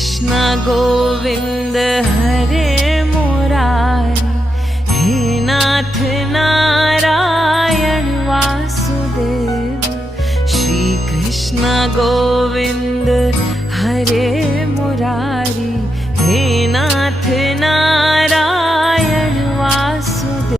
कृष्ण गोविंद हरे मुरारी, हे नाथ नारायण वासुदेव। श्री कृष्ण गोविंद हरे मुरारी, हे नाथ Narayan Vasudev.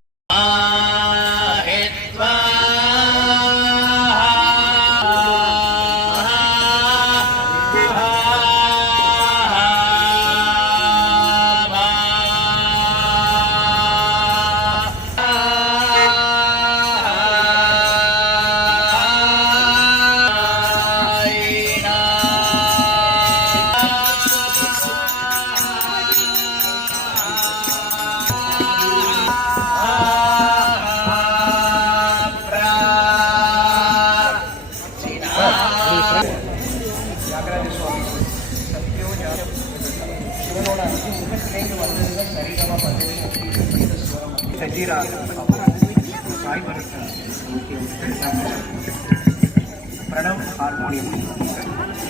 Pranav harmonium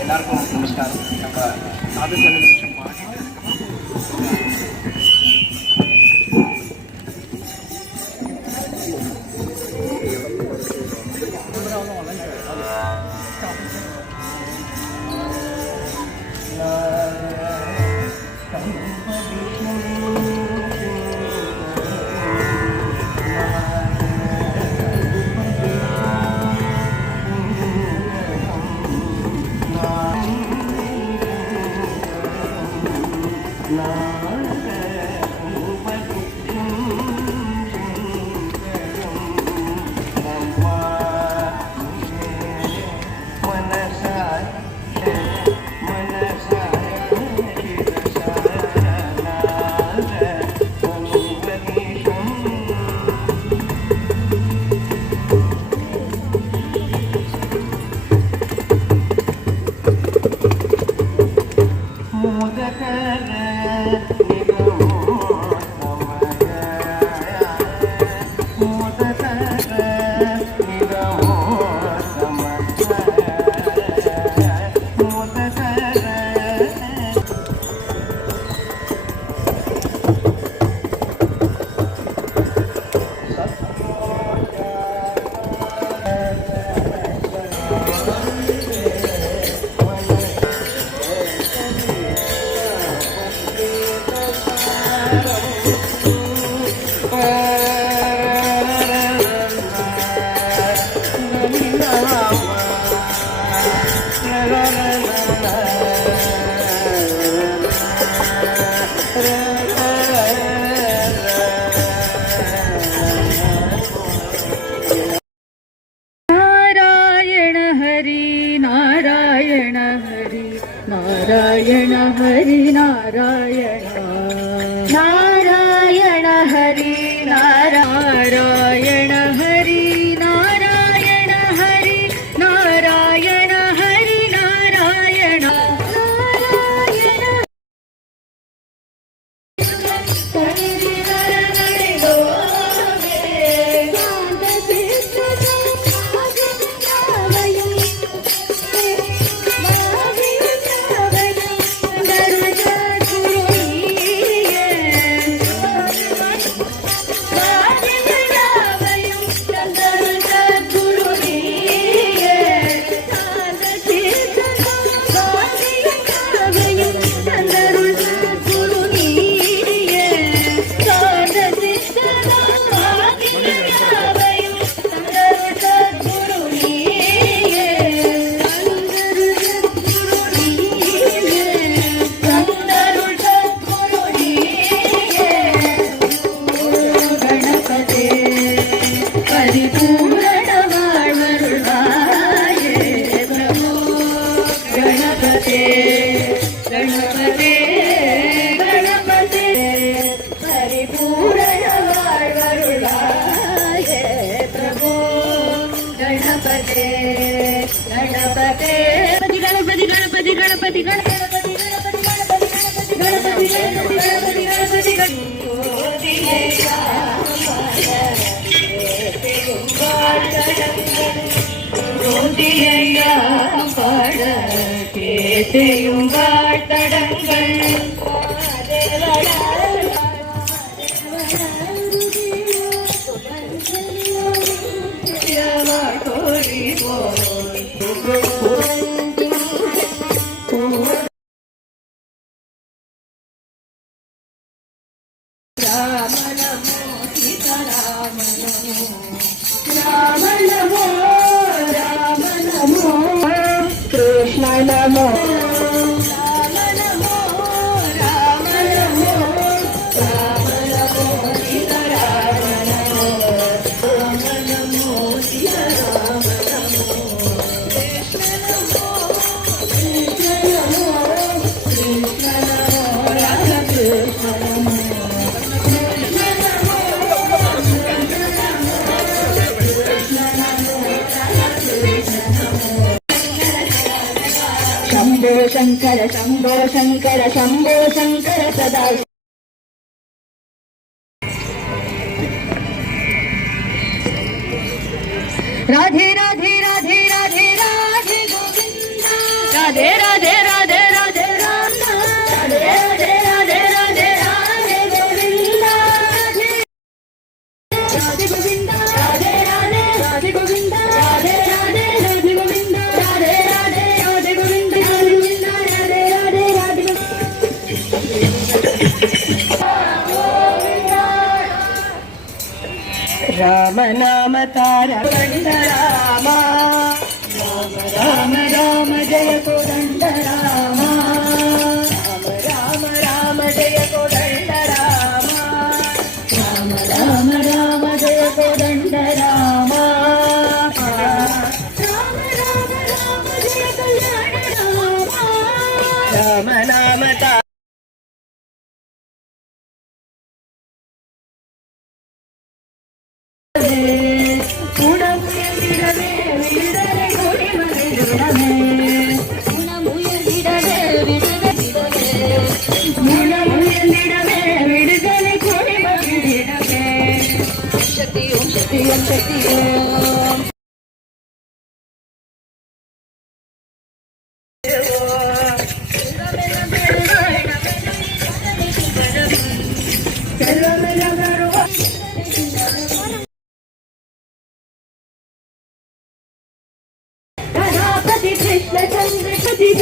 எல்லாருக்கும் நமஸ்காரம். நம்ம நாதஸ்வர நிமிஷம் பாடிட்டு नारायण हरि नारायण नारायण हरि नारायण हरि नारायण हरि नारायण हरि नारायण गणपते கேட்டையும் வாழ்த்தடங்கள் கோரி ராம நமோ சீதாராம நமோ ராம நமோ कृष्ण नमो राम नमो राम नमो राम नमो सीता राम नमो राम नमो सीता राम नमो कृष्ण नमो कृष्ण नमो कृष्ण नमो राधा कृष्ण नमो शंभो शंकर शंभो शंकर शंभो शंकर सदा राधे राधे राधे राधे राधे गोविंदा राधे राधे राधे राधे राम राधे राधे राधे राधे राधे गोविंदा राधे गोविंदा राधे राधे राधे गोविंदा राधे राधे राधे गोविंदा राधे राधे राधे गोविंदा राधे राधे राधे राम नाम तारा कोदंड राम राम राम राम जय कोदंड राम राम राम राम जय कोदंड राम राम राम राम जय कोदंड राम राम राम राम जय कल्याण राम नाम तारा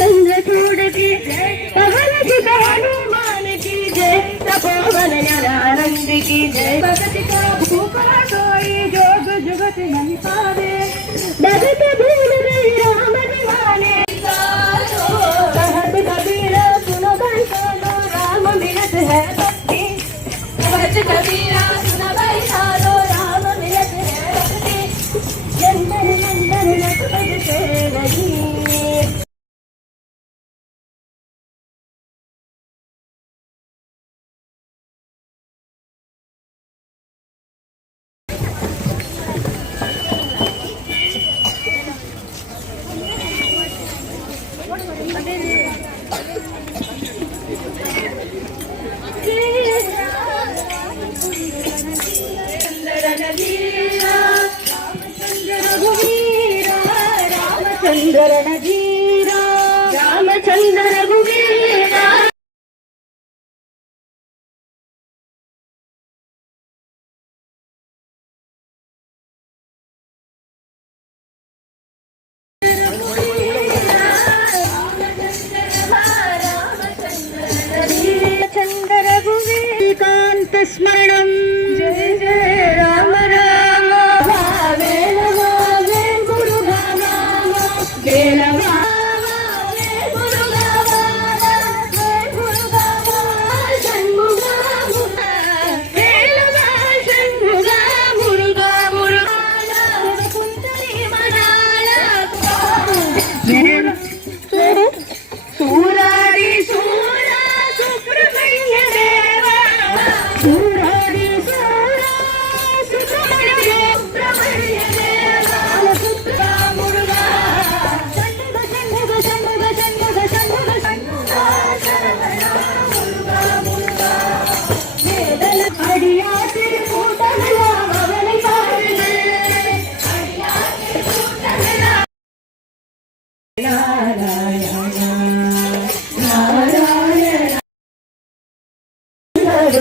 चंद्र छोड़ की पहल की हनुमान की जय तपोवन आनंद की जय भगत का भूखा सोई जोग जुगत नहीं पावे भगत भूल गई राम दीवाने कहत कबीरा सुनो भाई सालो राम मिलत है भक्ति कहत कबीरा सुनो भाई सालो राम मिलत है भक्ति जंतर जंतर लखपत से रही रामचंद्र रघुवीरा रामचंद्र रघुवीरा चंद्र रघुवीर कांत स्मरणं जय जय राम राम भावे नमावे गुरु भावा वे नमावे गुरु भावा वे गुरु भावा षण्मुगा वे नमः षण्मुगा मुरुगा मुरुगा कुंडली मनाला सूरारी सूरा सुब्रह्मण्य देवा सूरारी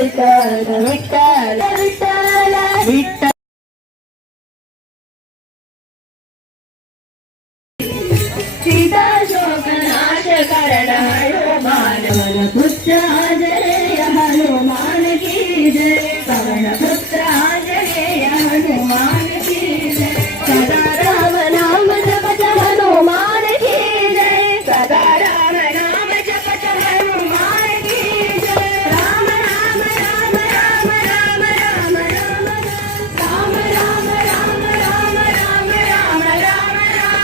ವಿಠಲ ವಿಠಲ ವಿಠಲ ವಿಠಲ सीता शोक नाश करण हनुमान पुत्र आंजनेय हनुमान की जय पवन पुत्र आंजनेय हनुमान की जय सदा राम नाम जपत हनुमान की जय सदा राम नाम जपत हनुमान की जय राम राम राम राम राम राम राम राम राम राम राम राम राम राम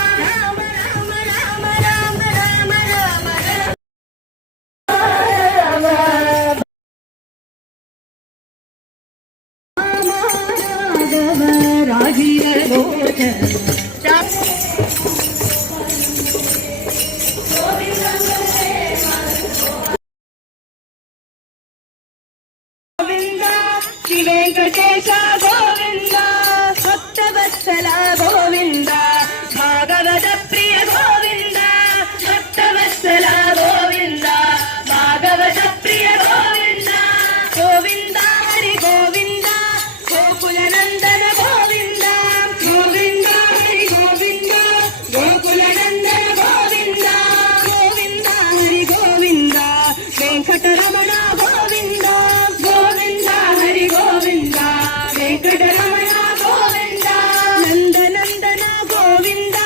శ్రీ వెంకటేశ గోవింద భక్తవత్సల గోవింద భాగవత ప్రియ గోవింద భక్తవత్సల గోవింద భాగవత ప్రియ గోవింద గోవింద హరి గోవింద గోకుల నందన గోవింద గోవింద హరి గోవింద గోకుల నందన గోవింద గోవింద హరి గోవింద వెంకటరమణ గోవింద గోవింద హరి గోవింద వెంకటరమణ గోవింద నందనందన గోవింద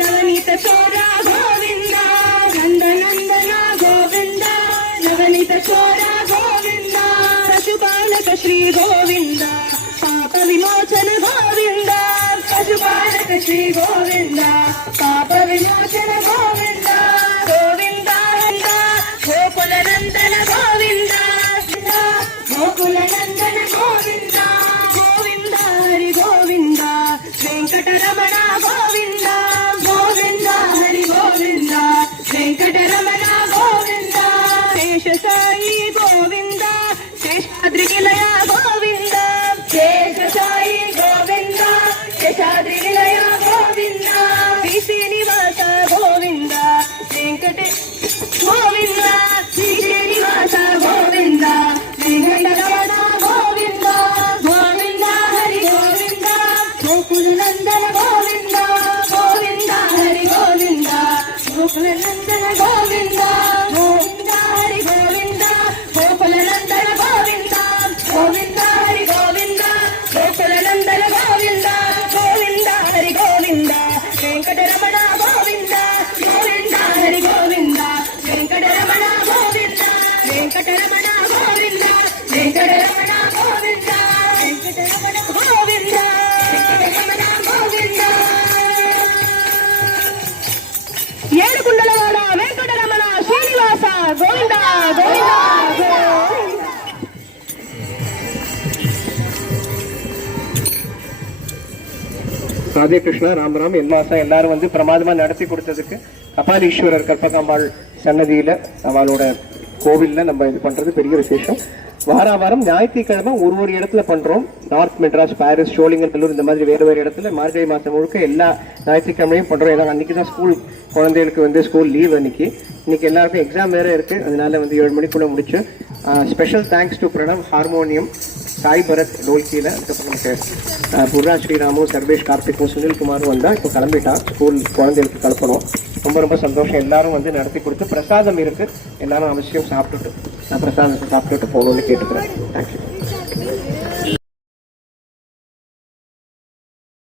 నవనీత చోర గోవింద నందనందన గోవింద నవనీత చోర గోవింద పశుపాలక శ్రీ గోవింద పాప విమోచన గోవింద పశుపాలక శ్రీ గోవింద పాప విమోచన గోవింద గోవింద హరిద గోకుల నందన గోవింద గోకుల నందన గోవింద గోవింద హరి గోవింద వెంకటరమణ గోవింద గోవింద హరి గోవింద వెంకటరమణ గోవింద శేష సాయి గోవింద శేషాద్రి నిలయ గోవింద శేష సాయి గోవింద శేషాద్రి నిలయ గోవింద శ్రీ శ్రీనివాస గోవింద వెంకటేశ గోవింద శ్రీ శ్రీనివాస గోవింద వెంకటరమణ గోవింద గోవింద హరి గోవింద గోకుల నందన గోవింద గోవింద హరి గోవింద గోకుల నందన గోవింద గోవింద హరి గోవింద గోకుల నందన గోవింద గోవింద హరి గోవింద గోకుల నందన గోవింద గోవింద హరి గోవింద వెంకటరమణ గోవింద గోవింద హరి గోవింద వెంకటరమణ గోవింద వెంకటరమణ గోవింద వెంకటరమణ గోవింద వెంకటరమణ గోవింద వెంకటరమణ గోవింద ఏడుకుండలవాడ వెంకటరమణ శ్రీనివాస గోవింద గోవింద గోవింద ராதே கிருஷ்ணா ராம் ராம் எல்லாரும் வந்து பிரமாதமா நடத்தி கொடுத்ததுக்கு கபாலீஸ்வரர் கற்பகாம்பாள் சன்னதியில அவளோட கோவில்ல நம்ம இது பண்றது பெரிய விசேஷம். வாரம் ஞாயிற்றுக்கிழமை ஒரு இடத்துல பண்றோம். நார்த் மெட்ராஸ், பாரிஸ், ஷோலிங்கநல்லூர் இந்த மாதிரி வேறு இடத்துல மார்கழி மாசம் முழுக்க எல்லா ஞாயிற்றுக்கிழமையும் பண்றோம். ஏன்னா அன்னைக்கு தான் ஸ்கூல் குழந்தைகளுக்கு வந்து ஸ்கூல் லீவ். இன்னைக்கு எல்லாருக்கும் எக்ஸாம் வேற இருக்கு. அதனால வந்து 7 மணிக்குள்ள முடிச்சு. Special thanks to Pranav harmonium, Sai Bharath டோல்கியில், அதுக்கப்புறம் புர்ரா ஸ்ரீராமும், சர்வேஷ் கார்த்திக்கும், சுனில்குமாரும் வந்தால் இப்போ கிளம்பிட்டான். ஸ்கூல் குழந்தைகளுக்கு கலப்பணும். ரொம்ப சந்தோஷம். எல்லாரும் வந்து நடத்தி கொடுத்து பிரசாதம் இருக்கு. எல்லாரும் அவசியம் சாப்பிட்டுட்டு பிரசாதத்தை சாப்பிட்டுட்டு போகணும்னு கேட்டுக்கிறேன். தேங்க்யூ.